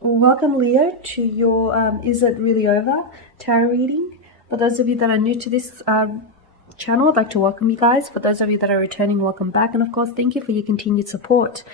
Welcome, Leo, to your Is It Really Over tarot reading. For those of you that are new to this channel, I'd like to welcome you guys. For those of you that are returning, welcome back. And of course, thank you for your continued support.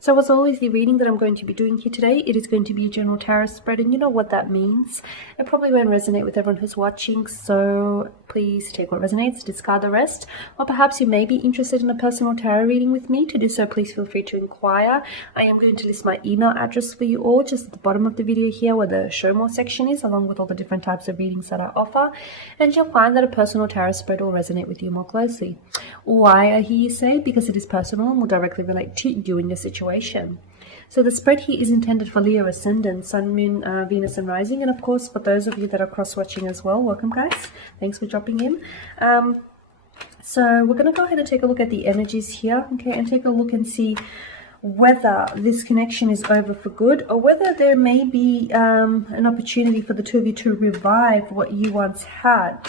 So as always, the reading that I'm going to be doing here today, it is going to be a general tarot spread, and you know what that means. It probably won't resonate with everyone who's watching, so please take what resonates, discard the rest. Or perhaps you may be interested in a personal tarot reading with me. To do so, please feel free to inquire. I am going to list my email address for you all just at the bottom of the video here where the show more section is, along with all the different types of readings that I offer, and you'll find that a personal tarot spread will resonate with you more closely. Why, I hear you say? Because it is personal and will directly relate to you and your situation. So the spread here is intended for Leo Ascendant, Sun, Moon, Venus and Rising, and of course for those of you that are cross-watching as well, welcome guys. Thanks for dropping in. So we're going to go ahead and take a look at the energies here, okay, and take a look and see whether this connection is over for good or whether there may be an opportunity for the two of you to revive what you once had.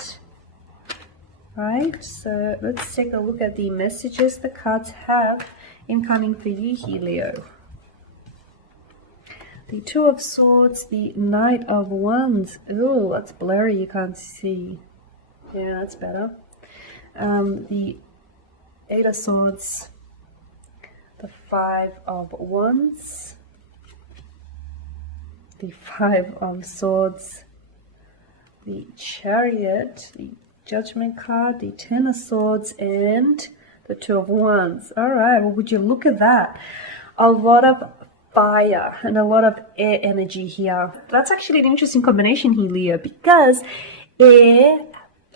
Right, so let's take a look at the messages the cards have incoming for you here, Leo. The Two of Swords, the Knight of Wands. Ooh, that's blurry, you can't see. Yeah, that's better. The Eight of Swords, the Five of Wands, the Five of Swords, the Chariot, the Judgment card, the Ten of Swords, and the Two of Wands. All right, well, would you look at that? A lot of fire and a lot of air energy here. That's actually an interesting combination here, Leo, because air,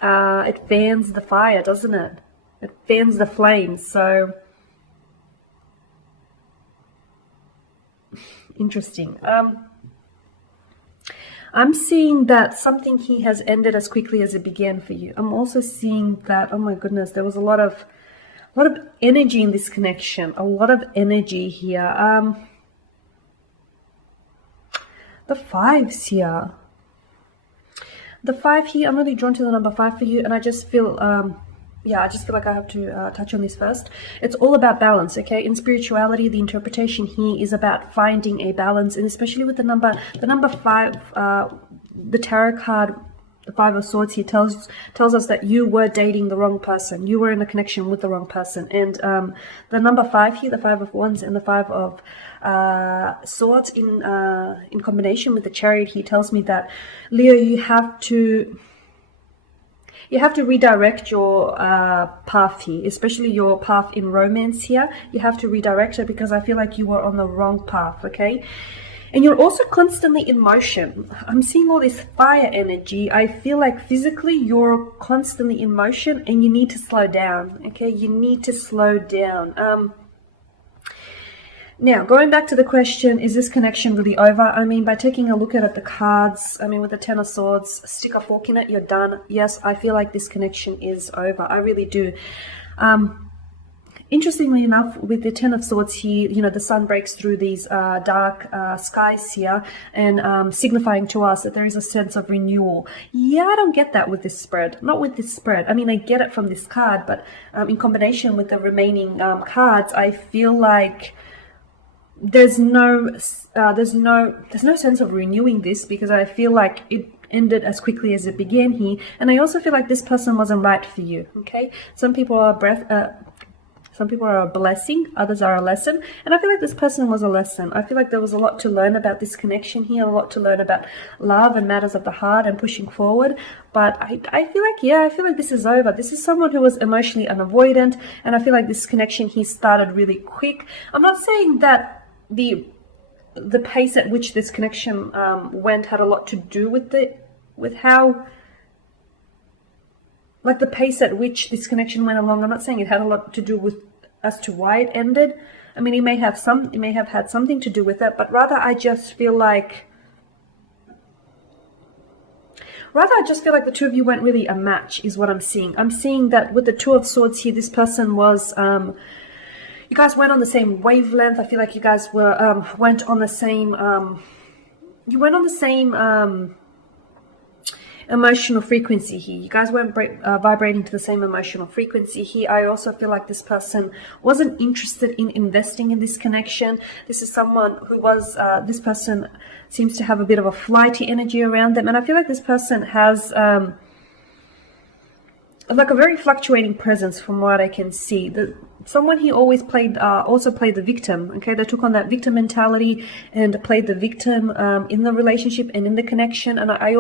it fans the fire, doesn't it? It fans the flames, so interesting. I'm seeing that something here has ended as quickly as it began for you. I'm also seeing that, oh my goodness, there was a lot of energy in this connection, a lot of energy here. The fives here. The five here, I'm really drawn to the number 5 for you, and I just feel I just feel like I have to touch on this first. It's all about balance, okay? In spirituality, the interpretation here is about finding a balance, and especially with the number 5, the tarot card, the Five of Swords here tells us that you were dating the wrong person. You were in a connection with the wrong person. And the number 5 here, the Five of Wands and the Five of Swords in combination with the Chariot here tells me that, Leo, you have to redirect your path here, especially your path in romance here. You have to redirect it because I feel like you are on the wrong path, okay? And you're also constantly in motion. I'm seeing all this fire energy. I feel like physically you're constantly in motion and you need to slow down, okay? You need to slow down. Now, going back to the question, is this connection really over? I mean, by taking a look at the cards, I mean, with the Ten of Swords, stick a fork in it, you're done. Yes, I feel like this connection is over. I really do. Interestingly enough, with the Ten of Swords here, you know, the sun breaks through these dark skies here and signifying to us that there is a sense of renewal. Yeah, I don't get that with this spread. Not with this spread. I mean, I get it from this card, but in combination with the remaining cards, I feel like there's no sense of renewing this because I feel like it ended as quickly as it began here, and I also feel like this person wasn't right for you. Okay, some people are a blessing, others are a lesson, and I feel like this person was a lesson. I feel like there was a lot to learn about this connection here, a lot to learn about love and matters of the heart and pushing forward. But I feel like this is over. This is someone who was emotionally unavoidant, and I feel like this connection here started really quick. I'm not saying that the pace at which this connection went had a lot to do with how, like the pace at which this connection went along. I'm not saying it had a lot to do with as to why it ended. I mean, it may have had something to do with it, but rather I just feel like the two of you weren't really a match is what I'm seeing. I'm seeing that with the Two of Swords here, this person was you guys went on the same wavelength. I feel like you guys were went on the same emotional frequency here. You guys weren't vibrating to the same emotional frequency here. I also feel like this person wasn't interested in investing in this connection. This is someone who was, this person seems to have a bit of a flighty energy around them. And I feel like this person has like a very fluctuating presence from what I can see. Someone he always played, also played the victim. Okay, they took on that victim mentality and played the victim in the relationship and in the connection. And I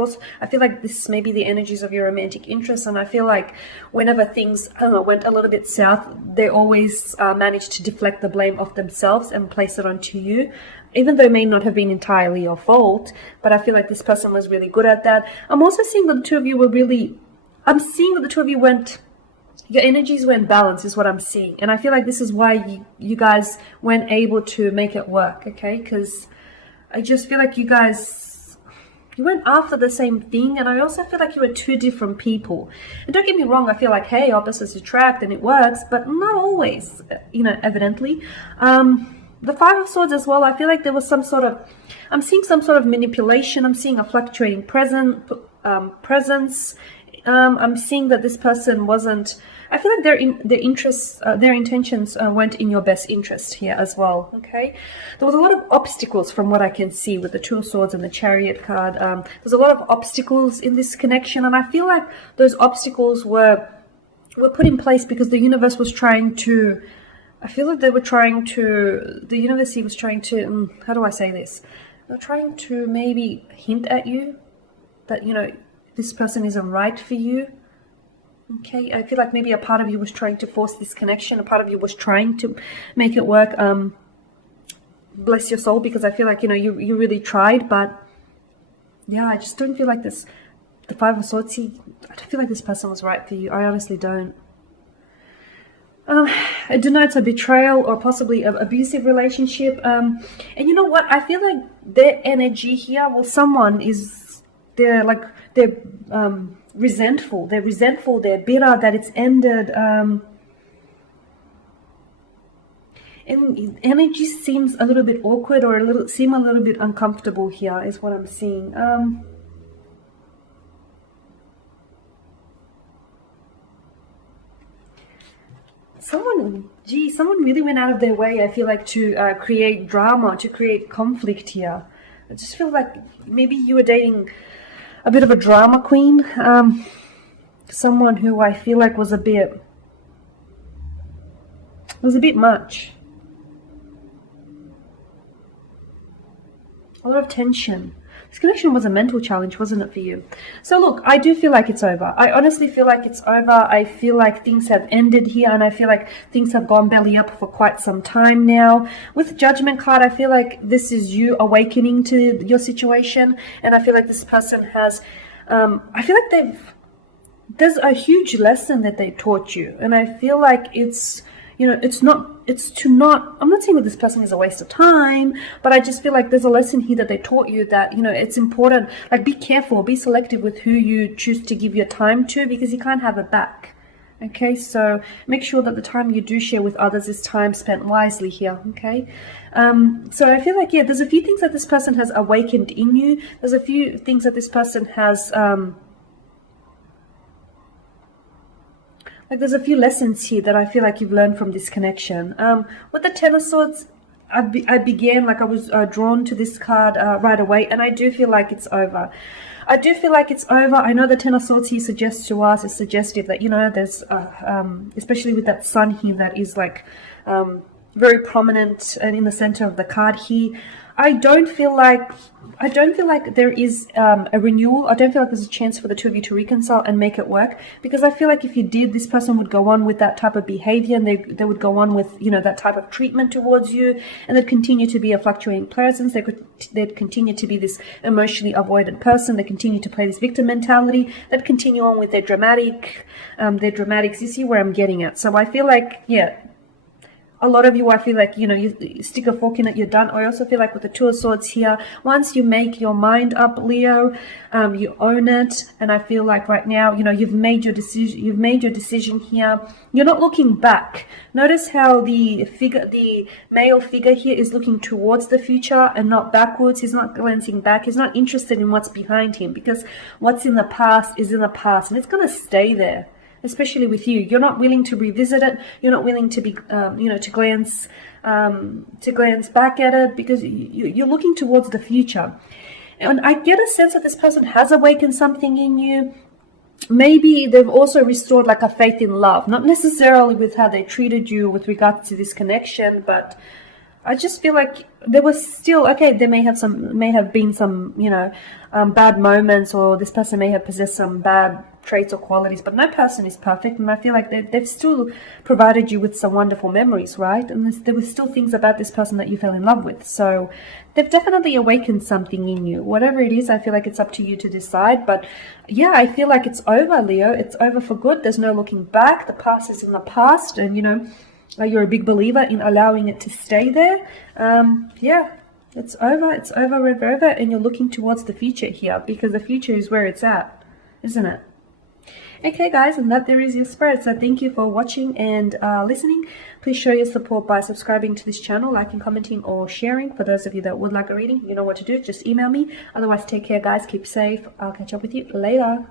feel like this may be the energies of your romantic interest. And I feel like whenever things went a little bit south, they always managed to deflect the blame off themselves and place it onto you, even though it may not have been entirely your fault. But I feel like this person was really good at that. I'm also seeing that the two of you were really, I'm seeing that the two of you your energies were in balance is what I'm seeing. And I feel like this is why you guys weren't able to make it work, okay? Because I just feel like you went after the same thing. And I also feel like you were two different people. And don't get me wrong, I feel like, hey, opposites attract and it works, but not always, evidently. The Five of Swords as well, I feel like there was I'm seeing some sort of manipulation. I'm seeing a fluctuating presence. I'm seeing that this person wasn't, I feel like their intentions weren't in your best interest here as well, okay? There was a lot of obstacles from what I can see with the Two of Swords and the Chariot card. There's a lot of obstacles in this connection, and I feel like those obstacles were put in place because the universe was trying to, I feel like they were trying to, the universe was trying to, how do I say this? They're trying to maybe hint at you that, this person isn't right for you. Okay, I feel like maybe a part of you was trying to force this connection. A part of you was trying to make it work. Bless your soul, because I feel like, you really tried, but yeah, I just don't feel like this. The Five of Swords, I don't feel like this person was right for you. I honestly don't. It denotes a betrayal or possibly an abusive relationship. And you know what? I feel like their energy here, well, someone is, they're resentful. They're resentful. They're bitter that it's ended. And energy seems a little bit awkward or seem a little bit uncomfortable here is what I'm seeing. Someone really went out of their way, I feel like, to create drama, to create conflict here. I just feel like maybe you were dating a bit of a drama queen, someone who I feel like was a bit much. A lot of tension. This connection was a mental challenge, wasn't it, for you? So look, I do feel like it's over. I honestly feel like it's over. I feel like things have ended here, and I feel like things have gone belly up for quite some time now. With Judgment card, I feel like this is you awakening to your situation, and I feel like this person has, I feel like there's a huge lesson that they taught you, and I feel like it's, I'm not saying that this person is a waste of time, but I just feel like there's a lesson here that they taught you that, it's important. Like, be careful, be selective with who you choose to give your time to, because you can't have it back. Okay, so make sure that the time you do share with others is time spent wisely here, okay? So I feel like, yeah, there's a few things that this person has awakened in you. There's a few things that this person has, there's a few lessons here that I feel like you've learned from this connection. With the Ten of Swords, I was drawn to this card right away, and I do feel like it's over. I do feel like it's over. I know the Ten of Swords here suggests to us, is suggestive that, there's, especially with that sun here that is very prominent and in the center of the card here. I don't feel like there is a renewal. I don't feel like there's a chance for the two of you to reconcile and make it work, because I feel like if you did, this person would go on with that type of behavior, and they would go on with, that type of treatment towards you, and they'd continue to be a fluctuating presence. They'd continue to be this emotionally avoidant person. They continue to play this victim mentality. They'd continue on with their dramatics. You see where I'm getting at. So I feel like, yeah, a lot of you, I feel like, you stick a fork in it, you're done. I also feel like with the Two of Swords here, once you make your mind up, Leo, you own it. And I feel like right now, you've made your decision here. You're not looking back. Notice how the male figure here is looking towards the future and not backwards. He's not glancing back. He's not interested in what's behind him, because what's in the past is in the past and it's going to stay there. Especially with you, you're not willing to revisit it. You're not willing to be, to glance back at it, because you're looking towards the future. And I get a sense that this person has awakened something in you. Maybe they've also restored like a faith in love, not necessarily with how they treated you with regards to this connection, but I just feel like there was still, okay, there may have been some, bad moments, or this person may have possessed some bad traits or qualities, but no person is perfect, and I feel like they've still provided you with some wonderful memories, right? And there were still things about this person that you fell in love with, so they've definitely awakened something in you. Whatever it is, I feel like it's up to you to decide, but yeah, I feel like it's over, Leo. It's over for good. There's no looking back. The past is in the past, and you're a big believer in allowing it to stay there. Yeah, it's over, and you're looking towards the future here, because the future is where it's at, isn't it? Okay, guys, and that there is your spread. So thank you for watching and listening. Please show your support by subscribing to this channel, liking, commenting, or sharing. For those of you that would like a reading, you know what to do. Just email me. Otherwise, take care, guys. Keep safe. I'll catch up with you later.